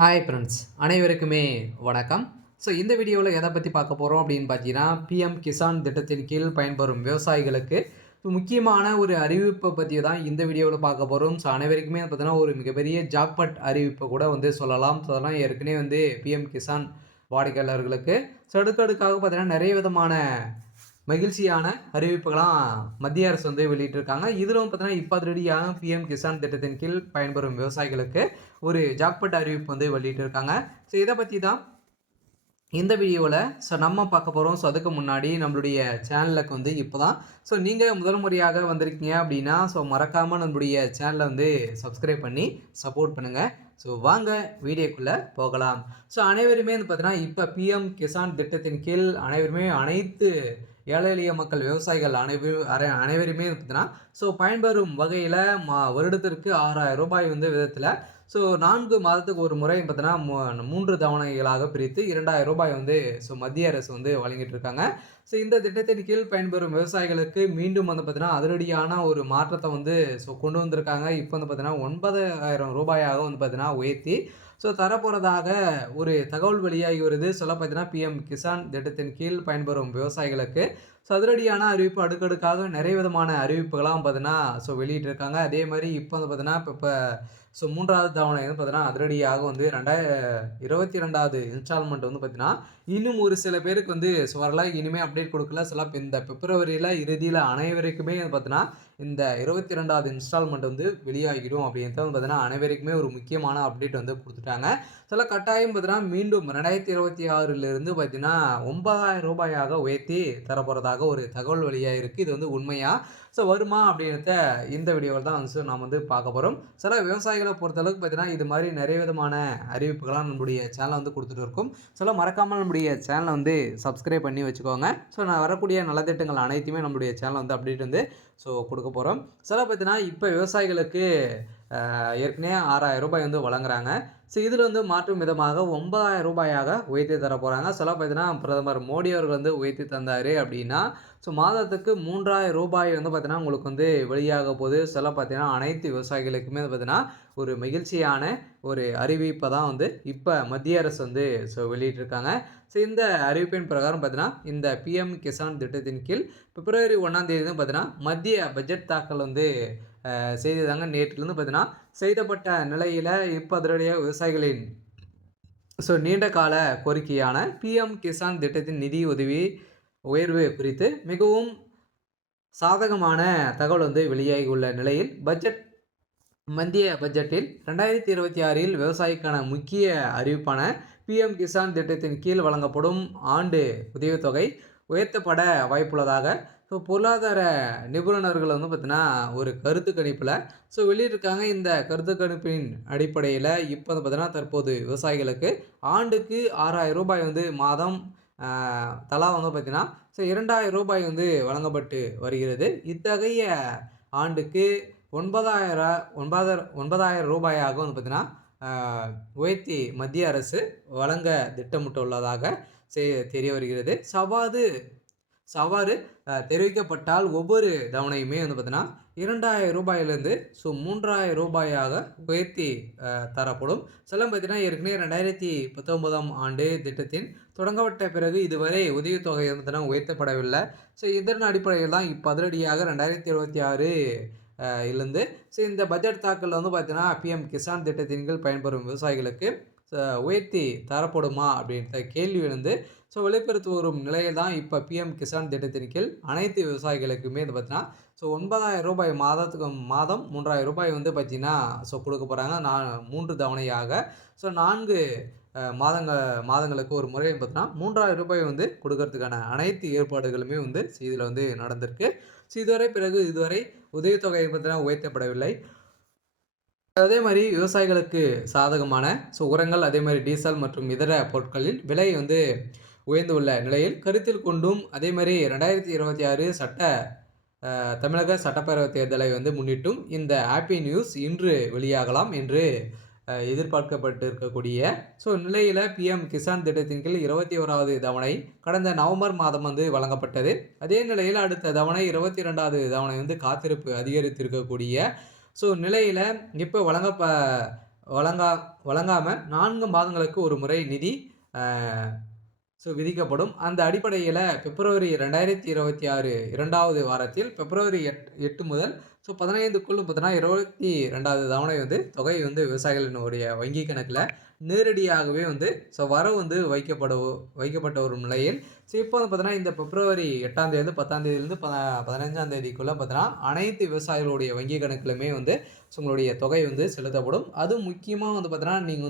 Hi friends, அனைவருக்குமே வணக்கம். இந்த வீடியோவில் எதை பற்றி பார்க்க போகிறோம் அப்படின்னு பார்த்தீங்கன்னா, பிஎம் கிசான் திட்டத்தின் கீழ் பயன்பெறும் விவசாயிகளுக்கு முக்கியமான ஒரு அறிவிப்பை பற்றி தான் இந்த வீடியோவில் பார்க்க போகிறோம். அனைவருக்குமே பார்த்தீங்கன்னா ஒரு மிகப்பெரிய ஜாக்பாட் அறிவிப்பை கூட சொல்லலாம். அதெல்லாம் ஏற்கனவே பிஎம் கிசான் வாடிக்கையாளர்களுக்கு அடுக்கடுக்காக பார்த்தீங்கன்னா நிறைய விதமான மகிழ்ச்சியான அறிவிப்புகளாம் மத்திய அரசு வெளியிட்டிருக்காங்க. இதிலும் பார்த்தீங்கன்னா இப்போ அதிரடியாக பிஎம் கிசான் திட்டத்தின் கீழ் பயன்பெறும் விவசாயிகளுக்கு ஒரு ஜாக்பாட் அறிவிப்பு வெளியிட்டிருக்காங்க. இதை பற்றி தான் இந்த வீடியோவில் நம்ம பார்க்க போகிறோம். அதுக்கு முன்னாடி நம்மளுடைய சேனலுக்கு இப்போ தான் நீங்கள் முதல் முறையாக வந்திருக்கீங்க அப்படின்னா மறக்காமல் நம்மளுடைய சேனலை சப்ஸ்கிரைப் பண்ணி சப்போர்ட் பண்ணுங்கள். வாங்க வீடியோக்குள்ளே போகலாம். அனைவருமே பார்த்தீங்கன்னா இப்போ பிஎம் கிசான் திட்டத்தின் கீழ் அனைத்து ஏழை எளிய மக்கள் விவசாயிகள் அனைவருமே பார்த்தீங்கன்னா பயன்பெறும் வகையில் வருடத்திற்கு 6000 ரூபாய் விதத்தில் 4 மாதத்துக்கு ஒரு முறை பார்த்தீங்கன்னா 3 தவணைகளாக பிரித்து 2000 ரூபாய் மத்திய அரசு வழங்கிட்டு இருக்காங்க. இந்த திட்டத்தின் கீழ் பயன்பெறும் விவசாயிகளுக்கு மீண்டும் பார்த்தீங்கன்னா அதிரடியான ஒரு மாற்றத்தை கொண்டு வந்திருக்காங்க. இப்போ பார்த்தீங்கன்னா 9000 ரூபாயாக பார்த்தீங்கன்னா உயர்த்தி தரப்போகிறதாக ஒரு தகவல் வெளியாகி வருது. பார்த்தீங்கன்னா பிஎம் கிசான் திட்டத்தின் கீழ் பயன்பெறும் விவசாயிகளுக்கு அதிரடியான அறிவிப்பு அடுக்கடுக்காக நிறைய விதமான அறிவிப்புகளாம் பார்த்தீங்கன்னா வெளியிட்டிருக்காங்க. அதே மாதிரி இப்போ பார்த்தீங்கன்னா இப்போ 3வது தவணை பார்த்தீங்கன்னா அதிரடியாக 2022வது இன்ஸ்டால்மெண்ட் பார்த்தீங்கன்னா இன்னும் ஒரு சில பேருக்கு வரல. இனிமேல் அப்டேட் கொடுக்கல. இந்த பிப்ரவரியில் இறுதியில் அனைவருக்குமே பார்த்தீங்கன்னா இந்த 22வது இன்ஸ்டால்மெண்ட் வெளியாகிடும் அப்படின்றது பார்த்தீங்கன்னா அனைவருக்குமே ஒரு முக்கியமான அப்டேட் கொடுத்துட்டாங்க. கட்டாயம் பார்த்தீங்கன்னா மீண்டும் 2026லிருந்து பார்த்தீங்கன்னா 9000 ரூபாயாக உயர்த்தி தரப்போகிறதாக ஒரு தகவல் வெளியாக இருக்குது. இது உண்மையா வருமா அப்படின்றத இந்த வீடியோவில் தான் நாம் பார்க்க போகிறோம். விவசாயிகளை பொறுத்தளவுக்கு பார்த்தீங்கன்னா இது மாதிரி நிறைய விதமான அறிவிப்புகளாக நம்முடைய சேனலை கொடுத்துட்டு இருக்கும். மறக்காமல் நம்முடைய சேனலை சப்ஸ்கிரைப் பண்ணி வச்சுக்கோங்க. நான் வரக்கூடிய நலத்திட்டங்கள் அனைத்துமே நம்முடைய சேனல் அப்டேட் கொடுக்க போகிறோம். பார்த்தீங்கன்னா இப்போ விவசாயிகளுக்கு ஏற்கனவே 6000 ரூபாய் வழங்குறாங்க. இதில் மாற்றும் விதமாக 9000 ரூபாயாக உயர்த்தி தர போகிறாங்க. பார்த்தீங்கன்னா பிரதமர் மோடி அவர்கள் உயர்த்தி தந்தார் அப்படின்னா மாதத்துக்கு 3000 ரூபாய் பார்த்தீங்கன்னா உங்களுக்கு வெளியாக போகுது. பார்த்தீங்கன்னா அனைத்து விவசாயிகளுக்குமே பார்த்தீங்கன்னா ஒரு மகிழ்ச்சியான ஒரு அறிவிப்பை தான் இப்போ மத்திய அரசு வெளியிட்டிருக்காங்க. இந்த அறிவிப்பின் பிரகாரம் பார்த்தீங்கன்னா இந்த பிஎம் கிசான் திட்டத்தின் கீழ் பிப்ரவரி 1ஆம் தேதி பார்த்தீங்கன்னா மத்திய பட்ஜெட் தாக்கல் செய்ததாங்க. நேற்றிலிருந்து பார்த்தீங்கன்னா செய்தப்பட்ட நிலையில் இப்போ அதிரடியாக விவசாயிகளின் நீண்ட கால கோரிக்கையான பிஎம் கிசான் திட்டத்தின் நிதி உதவி உயர்வு குறித்து மிகவும் சாதகமான தகவல் வெளியாகி உள்ள நிலையில் மத்திய பட்ஜெட்டில் 2026இல் விவசாயிக்கான முக்கிய அறிவிப்பான பிஎம் கிசான் திட்டத்தின் கீழ் வழங்கப்படும் ஆண்டு உதவித்தொகை உயர்த்தப்பட வாய்ப்புள்ளதாக பொருளாதார நிபுணர்கள் பார்த்தீங்கன்னா ஒரு கருத்து கணிப்பில் வெளியிட்டிருக்காங்க. இந்த கருத்து கணிப்பின் அடிப்படையில் இப்போ பார்த்தீங்கன்னா தற்போது விவசாயிகளுக்கு ஆண்டுக்கு 6000 ரூபாய் மாதம் தலா பார்த்தீங்கன்னா 2000 ரூபாய் வழங்கப்பட்டு வருகிறது. இத்தகைய ஆண்டுக்கு 9000 ரூபாயாக பார்த்தீங்கன்னா உயர்த்தி மத்திய அரசு வழங்க திட்டமிட்டுள்ளதாக தெரிய வருகிறது. சவாறு தெரிவிக்கப்பட்டால் ஒவ்வொரு தவணையுமே பார்த்தீங்கன்னா 2000 ரூபாயிலிருந்து 3000 ரூபாயாக உயர்த்தி தரப்படும். பார்த்தீங்கன்னா ஏற்கனவே 2019ஆம் ஆண்டு திட்டத்தின் தொடங்கப்பட்ட பிறகு இதுவரை உதவித்தொகை பார்த்தீங்கன்னா உயர்த்தப்படவில்லை. இதன் அடிப்படையில் தான் இப்போ அதிரடியாக 2026 இருந்து இந்த பட்ஜெட் தாக்கல் பார்த்தீங்கன்னா பிஎம் கிசான் திட்டத்தின் கீழ் பயன்பெறும் விவசாயிகளுக்கு உயர்த்தி தரப்படுமா அப்படின்ற கேள்வி வெளிப்படுத்தி வரும் நிலையில் தான் இப்போ பிஎம் கிசான் திட்டத்தின் கீழ் அனைத்து விவசாயிகளுக்குமே பார்த்தீங்கன்னா 9000 ரூபாய் மாதம் 3000 ரூபாய் பார்த்தீங்கன்னா கொடுக்க போகிறாங்க. 3 தவணையாக 4 மாதங்களுக்கு ஒரு முறை பார்த்தீங்கன்னா 3000 ரூபாய் கொடுக்கறதுக்கான அனைத்து ஏற்பாடுகளுமே இதில் நடந்திருக்கு. இதுவரை உதவித்தொகை பார்த்தீங்கன்னா உயர்த்தப்படவில்லை. அதே மாதிரி விவசாயிகளுக்கு சாதகமான உரங்கள், அதே மாதிரி டீசல் மற்றும் இதர பொருட்களின் விலை உயர்ந்துள்ள நிலையில் கருத்தில் கொண்டும் அதே மாதிரி 2026 தமிழக சட்டப்பேரவை தேர்தலை முன்னிட்டும் இந்த ஹாப்பி நியூஸ் இன்று வெளியாகலாம் என்று எதிர்பார்க்கப்பட்டு இருக்கக்கூடிய நிலையில் பிஎம் கிசான் திட்டத்தின் கீழ் 21வது தவணை கடந்த நவம்பர் மாதம் வழங்கப்பட்டது. அதே நிலையில் அடுத்த தவணை 22வது தவணை காத்திருப்பு அதிகரித்திருக்கக்கூடிய நிலையில் இப்போ வழங்கா வழங்காம 4 மாதங்களுக்கு ஒரு முறை நிதி அ விதிக்கப்படும். அந்த அடிப்படையில பிப்ரவரி 2026 2வது வாரத்தில் பிப்ரவரி 8 முதல் 15க்குள் பார்த்தீங்கன்னா 22வது தவணை தொகை விவசாயிகளினுடைய வங்கி கணக்குல நேரடியாகவே வரவு வைக்கப்பட்ட ஒரு நிலையில், இப்போ பார்த்தீங்கன்னா இந்த பிப்ரவரி 8ஆம் தேதியிலிருந்து 10ஆம் தேதியிலிருந்து 15ஆம் தேதிக்குள்ள பார்த்தீங்கன்னா அனைத்து விவசாயிகளுடைய வங்கி கணக்குலயுமே உங்களுடைய தொகை செலுத்தப்படும். அதுவும் முக்கியமா பார்த்தீங்கன்னா நீங்க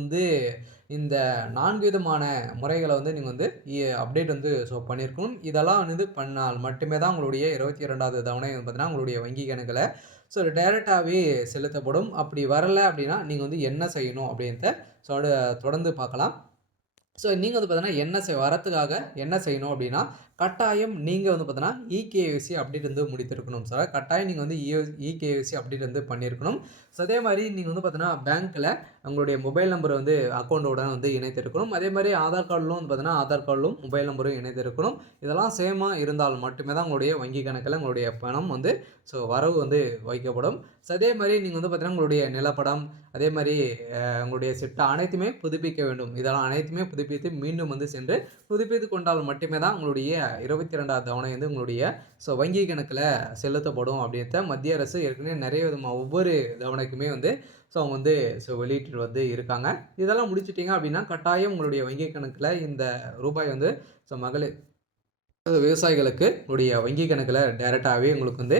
இந்த 4 விதமான முறைகள நீங்க அப்டேட் பண்ணியிருக்கணும். இதெல்லாம் பண்ணால் மட்டுமே தான் உங்களுடைய 22வது தவணை பார்த்தீங்கன்னா, உங்களுடைய வங்கி கணக்குல டைரக்ட்டாவே செலுத்தப்படும். அப்படி வரல அப்படின்னா, நீங்க என்ன செய்யணும் அப்படின்றத தொடர்ந்து பார்க்கலாம். நீங்க பார்த்தீங்கன்னா வரத்துக்காக என்ன செய்யணும் அப்படின்னா, கட்டாயம் நீங்க பார்த்தீங்கன்னா இகேஒய்சி அப்டேட் முடித்திருக்கணும் சார். கட்டாயம் நீங்க இகேஒய்சி அப்டேட் பண்ணியிருக்கணும். அதே மாரி நீங்க பார்த்தீங்கன்னா பேங்க்ல உங்களுடைய மொபைல் நம்பர் அக்கவுண்டோட இணைத்திருக்கணும். அதே மாரி ஆதார் கார்டிலும் பார்த்தீங்கன்னா ஆதார் கார்டிலும் மொபைல் நம்பரும் இணைத்திருக்கணும். இதெல்லாம் சேமா இருந்தால் மட்டுமே தான் உங்களுடைய வங்கி கணக்குல உங்களுடைய பணம் வரவு வைக்கப்படும். அதே மாரி நீங்க பார்த்தீங்கன்னா உங்களுடைய நிலப்படம், அதே மாரி உங்களுடைய சிட்டா அனைத்துமே புதுப்பிக்க வேண்டும். இதெல்லாம் அனைத்துமே புதுப்பித்து மீண்டும் சென்று புதுப்பித்துக் கொண்டால் மட்டுமே தான் உங்களுடைய 22வது தவணை உங்களுடைய வங்கி கணக்குல செலுத்தப்படும் அப்படின்றத மத்திய அரசு ஏற்கனவே நிறைய விதமா ஒவ்வொரு தவணைக்குமே அவங்க வெளியிட்டு இருக்காங்க. இதெல்லாம் முடிச்சுட்டீங்க அப்படின்னா, கட்டாயம் உங்களுடைய வங்கி கணக்குல இந்த ரூபாய் மகளிர் விவசாயிகளுக்கு உங்களுடைய வங்கி கணக்குல டைரக்ட்டாவே உங்களுக்கு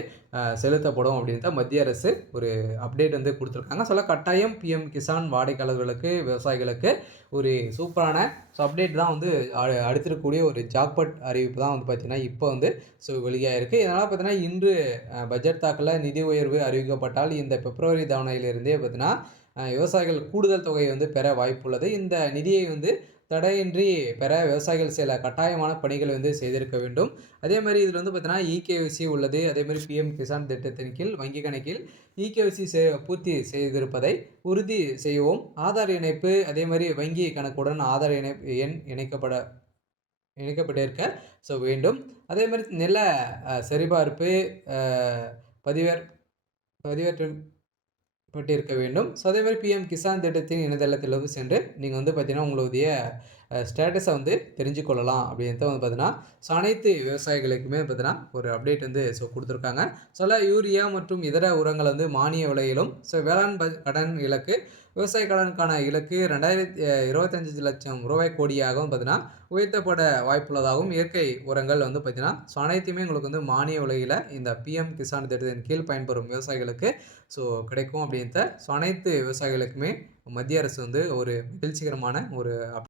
செலுத்தப்படும் அப்படின்றத மத்திய அரசு ஒரு அப்டேட் குடுத்துருக்காங்க. கட்டாயம் பிஎம் கிசான் வாடிக்கையாளர்களுக்கு, விவசாயிகளுக்கு ஒரு சூப்பரான அப்டேட் தான் அடுத்திருக்கக்கூடிய ஒரு ஜாக்பாட் அறிவிப்பு தான் பார்த்தீங்கன்னா, இப்போ வெளியாயிருக்கு. இதனால பார்த்தீங்கன்னா, இன்று பட்ஜெட் தாக்கல்ல நிதி உயர்வு அறிவிக்கப்பட்டால் இந்த பிப்ரவரி தவணையிலிருந்தே பார்த்தீங்கன்னா, விவசாயிகள் கூடுதல் தொகையை பெற வாய்ப்புள்ளது. இந்த நிதியை தடையின்றி பெற விவசாயிகள் சில கட்டாயமான பணிகள் செய்திருக்க வேண்டும். அதே மாரி இதில பார்த்தீங்கன்னா, இகேஒய்சி உள்ளது. அதே மாரி பிஎம் கிசான் திட்டத்தின் கீழ் வங்கி கணக்கில் இகேஒய்சி பூர்த்தி செய்திருப்பதை உறுதி செய்யவும், ஆதார் இணைப்பு, அதே மாரி வங்கி கணக்குடன் ஆதார் எண் இணைக்கப்பட்டிருக்க வேண்டும். அதே மாரி நில சரிபார்ப்பு பதிவேற்றம் பட்டிருக்க வேண்டும். அதே மாரி பிஎம் கிசான் திட்டத்தின் இணையதளத்தில் சென்று நீங்க பார்த்தீங்கன்னா, உங்களுடைய ஸ்டேட்டஸ தெரிஞ்சுக் கொள்ளலாம் அப்படின்றது பார்த்தீங்கன்னா, அனைத்து விவசாயிகளுக்குமே பார்த்தீங்கன்னா, ஒரு அப்டேட் குடுத்துருக்காங்க. யூரியா மற்றும் இதர உரங்கள் மானிய விலையிலும், வேளாண் கடன் இலக்கு, விவசாய கடனுக்கான இலக்கு 25 லட்சம் ரூபாய் கோடியாகவும் பார்த்தீங்கன்னா, உயர்த்தப்பட வாய்ப்புள்ளதாகவும், இயற்கை உரங்கள் பார்த்தீங்கன்னா, அனைத்துமே உங்களுக்கு மானிய விலையில இந்த பிஎம் கிசான் திட்டத்தின் கீழ் பயன்பெறும் விவசாயிகளுக்கு கிடைக்கும் அப்படின்றத அனைத்து விவசாயிகளுக்குமே மத்திய அரசு ஒரு மகிழ்ச்சிகரமான ஒரு